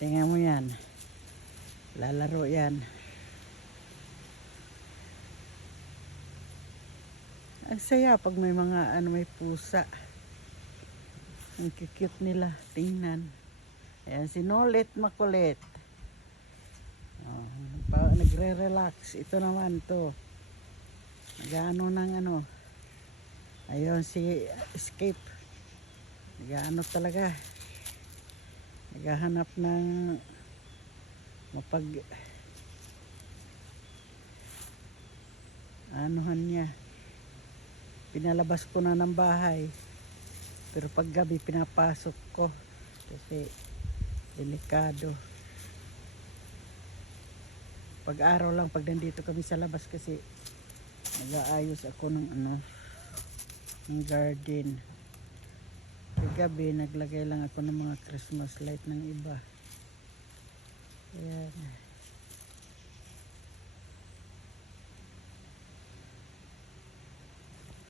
Tingnan mo yan. Lalaro yan. Ang saya pag may mga may pusa. Ang cute nila. Tingnan. Ayan, si Nolet makulit. Oh, nagre-relax. Ito naman to. Nag-ano ng ano. Ayun si Escape. Nag-ano talaga. Naghahanap ng anuhan niya. Pinalabas ko na ng bahay. Pero pag gabi pinapasok ko. Kasi delikado. Pag araw lang, pag nandito kami sa labas kasi nag-aayos ako ng ng garden. Pag gabi, naglagay lang ako ng mga Christmas light ng iba. Ayan.